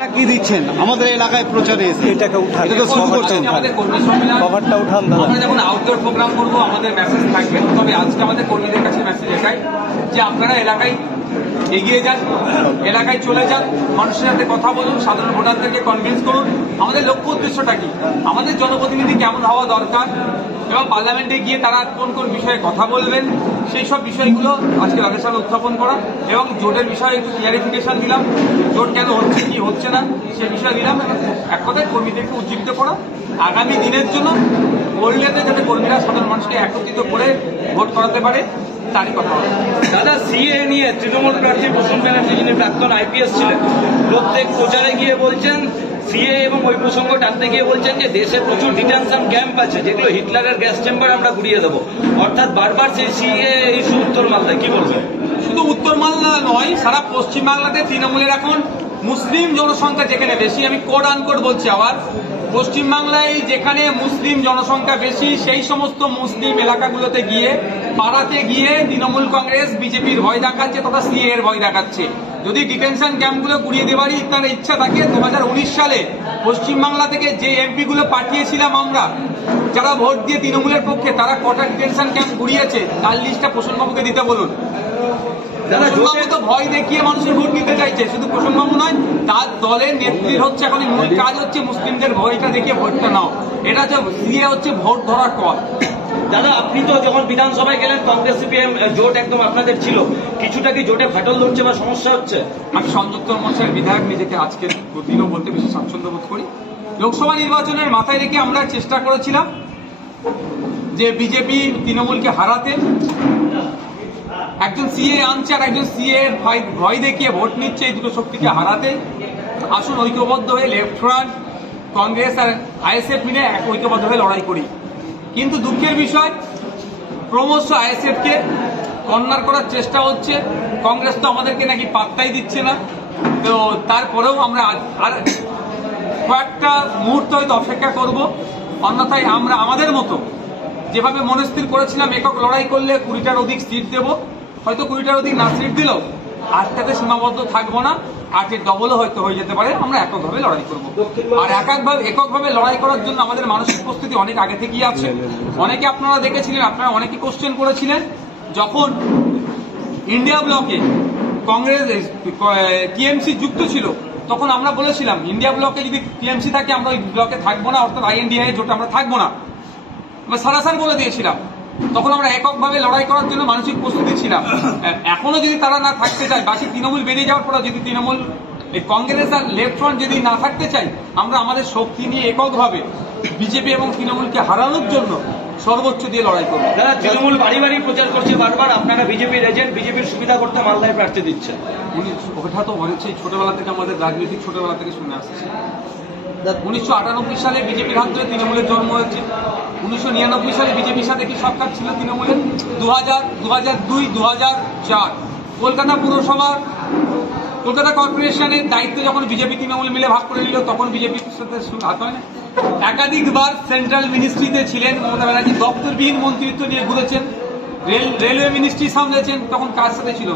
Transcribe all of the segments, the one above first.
কি দিচ্ছেন আমাদের এলাকায় প্রচারে এসে এটাকে উঠান, এটা তো শুরু করছেন। আমাদের কর্মী সম্মেলন কভারটা উঠান দাদা। আমরা যখন আউটডোর প্রোগ্রাম করবো আমাদের মেসেজ থাকবে, তবে আজকে আমাদের কর্মীদের কাছে মেসেজ এটাই যে আপনারা এলাকায় এগিয়ে যান, এলাকায় চলে যান, মানুষের সাথে কথা বলুন, সাধারণ ভোটারদেরকে কনভিন্স করুন। আমাদের লক্ষ্য উদ্দেশ্যটা কি, আমাদের জনপ্রতিনিধি কেমন হওয়া দরকার এবং পার্লামেন্টে গিয়ে তারা কোন কোন বিষয়ে কথা বলবেন সেই সব বিষয়গুলো আজকে রাজের সামনে উত্থাপন করা এবং জোটের বিষয়ে একটু ক্লিয়ারিফিকেশন দিলাম, জোট কেন হচ্ছে কি হচ্ছে না সে বিষয়ে দিলাম। এক কথায় কর্মীদেরকে উজ্জীবিত করা আগামী দিনের জন্য করলেতে যাতে কর্মীরা সাধারণ মানুষকে একত্রিত করে ভোট করাতে পারে তারই কথা হবে। দাদা, সিএ নিয়ে তৃণমূল প্রার্থী প্রসূন ব্যানার্জি যিনি প্রাক্তন আইপিএস ছিলেন, প্রত্যেক প্রচারে গিয়ে বলছেন সিএ এবং ওই প্রসঙ্গ টানতে গিয়ে বলছেন যে দেশে প্রচুর ডিটেনশন ক্যাম্প আছে যেগুলো হিটলারের গ্যাস চেম্বার আমরা ঘুরিয়ে দেবো, অর্থাৎ বারবার সেই সিএ ইস্যু উত্তর মালদায়। কি বলবেন? শুধু উত্তর মালদা নয়, সারা পশ্চিমবাংলাতে তৃণমূলের এখন মুসলিম জনসংখ্যা যেখানে বেশি, আমি কোড আনকোড বলছি আবার, পশ্চিমবাংলায় যেখানে মুসলিম জনসংখ্যা বেশি সেই সমস্ত মুসলিম এলাকাগুলোতে গিয়ে পাড়াতে গিয়ে তৃণমূল কংগ্রেস বিজেপির ভয় দেখাচ্ছে তথা সিএ এর ভয় দেখাচ্ছে। যদি ডিটেনশন ক্যাম্পগুলো গুড়িয়ে দেওয়ারই তার ইচ্ছা থাকে, 2019 সালে পশ্চিমবাংলা থেকে যে এমপি গুলো পাঠিয়েছিলাম আমরা যারা ভোট দিয়ে তৃণমূলের পক্ষে, তারা কটা ডিটেনশন ক্যাম্প গুড়িয়েছে তার লিস্টটা প্রসন্নবাবুকে দিতে বলুন। প্রসন্নবাবু তো ভয় দেখিয়ে মানুষের ভোট নিতে চাইছে, শুধু প্রসন্নবাবু নয়, তার দলের নেত্রীর হচ্ছে এখন মূল কাজ হচ্ছে মুসলিমদের ভয়টা দেখিয়ে ভোটটা নাও। এটা হচ্ছে সিএ হচ্ছে ভোট ধরার পর। দাদা, আপনি তো যখন বিধানসভায় গেলেন কংগ্রেস সিপিএম জোট একদম আপনাদের ছিল, কিছুটা কি জোটে ফাটল ধরছে বা সমস্যা হচ্ছে? আমি সংযুক্ত মোর্চার বিধায়ক, নিজেকে আজকের দিনও বলতে বেশি স্বাচ্ছন্দ্য বোধ করি। লোকসভা নির্বাচনের মাথায় রেখে আমরা চেষ্টা করেছিলাম যে বিজেপি তৃণমূলকে হারাতে, একজন সিএ আনছে আর একজন সিএ ভয় দেখিয়ে ভোট নিচ্ছে, এই দুটো শক্তিকে হারাতে আসুন ঐক্যবদ্ধ হয়ে লেফট ফ্রন্ট, কংগ্রেস আর আইএসএফ মিলে এক ঐক্যবদ্ধ হয়ে লড়াই করি। কিন্তু দুঃখের বিষয়, ক্রমশ আইএসএফ কে কর্নার করার চেষ্টা হচ্ছে। কংগ্রেস তো আমাদেরকে নাকি পাত্তাই দিচ্ছে না, তো তারপরেও আমরা আর কয়েকটা মুহূর্ত হয়তো অপেক্ষা করব, অন্যথায় আমরা আমাদের মতো যেভাবে মনস্থির করেছিলাম একক লড়াই করলে 20টার অধিক সিট দেব, হয়তো 20টার অধিক না সিট দিলেও 8টাতে সীমাবদ্ধ থাকবো না, 8-এর ডবলও হয়তো হয়ে যেতে পারে। আমরা এককভাবে লড়াই করব, আর এককভাবে লড়াই করার জন্য আমাদের মানসিক প্রস্তুতি অনেক আগে থেকেই আছে। অনেকে আপনারা দেখেছিলেন, আপনারা অনেকে কোশ্চেন করেছিলেন, যখন ইন্ডিয়া ব্লকে কংগ্রেস টিএমসি যুক্ত ছিল তখন আমরা বলেছিলাম ইন্ডিয়া ব্লকে যদি টিএমসি থাকে আমরা ওই ব্লকে থাকবো না, অর্থাৎ আইএনডিআই জোটে আমরা থাকবো না, আমরা সারাসার বলে দিয়েছিলাম। তখন আমরা এককভাবে লড়াই করার জন্য মানসিক প্রস্তুতি ছিলাম। এখনো যদি তারা না থাকতে চায়, বাকি তৃণমূল বেরিয়ে যাওয়ার পর যদি তৃণমূল কংগ্রেস আর লেফট ফ্রন্ট যদি না থাকতে চাই, আমরা আমাদের শক্তি নিয়ে এককভাবে বিজেপি এবং তৃণমূলকে হারানোর জন্য সর্বোচ্চ দিয়ে লড়াই করবো। দাদা, তৃণমূল বাড়ি বাড়ি প্রচার করছে বারবার আপনারা বিজেপির এজেন্ট, বিজেপির সুবিধা করতে মালদায় প্রার্থী দিচ্ছে। ওটা তো হচ্ছে ছোটবেলা থেকে, আমাদের রাজনৈতিক ছোটবেলা থেকে শুনে আসছে। 1998 সালে বিজেপির হাত ধরে তৃণমূলের জন্ম হয়েছে। 1999 সালে বিজেপির সাথে কি সরকার ছিল তৃণমূলের? 2000, 2002, 2004 কলকাতা পুরসভা, কলকাতা কর্পোরেশনের দায়িত্ব যখন বিজেপি তৃণমূল মিলে ভাগ করে নিল তখন বিজেপির সাথে হাত হয় না। একাধিকবার সেন্ট্রাল মিনিস্ট্রিতে ছিলেন মমতা ব্যানার্জি, দপ্তরবিহীন মন্ত্রিত্ব নিয়ে ঘুরেছেন, রেলওয়ে মিনিস্ট্রি সামলেছেন, তখন কার সাথে ছিল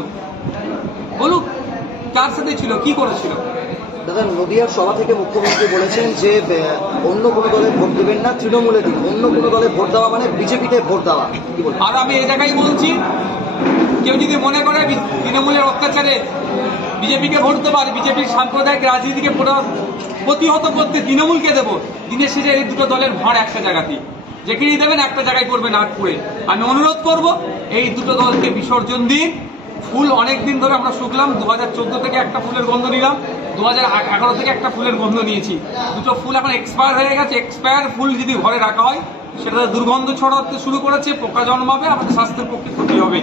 বলুক, কার সাথে ছিল, কি করেছিল? দাদা, নদিয়ার সভা থেকে মুখ্যমন্ত্রী বলেছেন যে অন্য কোনো দলে ভোট দেবেন না, তৃণমূলে দিন। অন্য কোনো দলে ভোট দেওয়া মানে বিজেপিতে ভোট দেওয়া। কি বলবেন? আর আমি এই জায়গায় বলছি, কেউ যদি মনে করে তৃণমূলের অত্যাচারে বিজেপিকে ভোট দেবো আর বিজেপির সাম্প্রদায়িক রাজনীতিকে প্রতিহত করতে তৃণমূলকে দেবো, দিনের শেষে এই দুটো দলের ভাঁড় একটা জায়গাতেই, যেখানেই দেবেন একটা জায়গায় পড়বে নাগপুরে। আমি অনুরোধ করব এই দুটো দলকে বিসর্জন দিন। ফুল অনেকদিন ধরে আমরা শুকলাম, 2014 থেকে একটা ফুলের গন্ধ নিলাম, 2011 থেকে একটা ফুলের গন্ধ নিয়েছি। দুটো ফুল এখন এক্সপায়ার হয়ে গেছে। এক্সপায়ার ফুল যদি ঘরে রাখা হয় সেটা দুর্গন্ধ ছড়াতে শুরু করেছে, পোকা জন্মাবে, আমাদের স্বাস্থ্যের পক্ষে ক্ষতি হবে।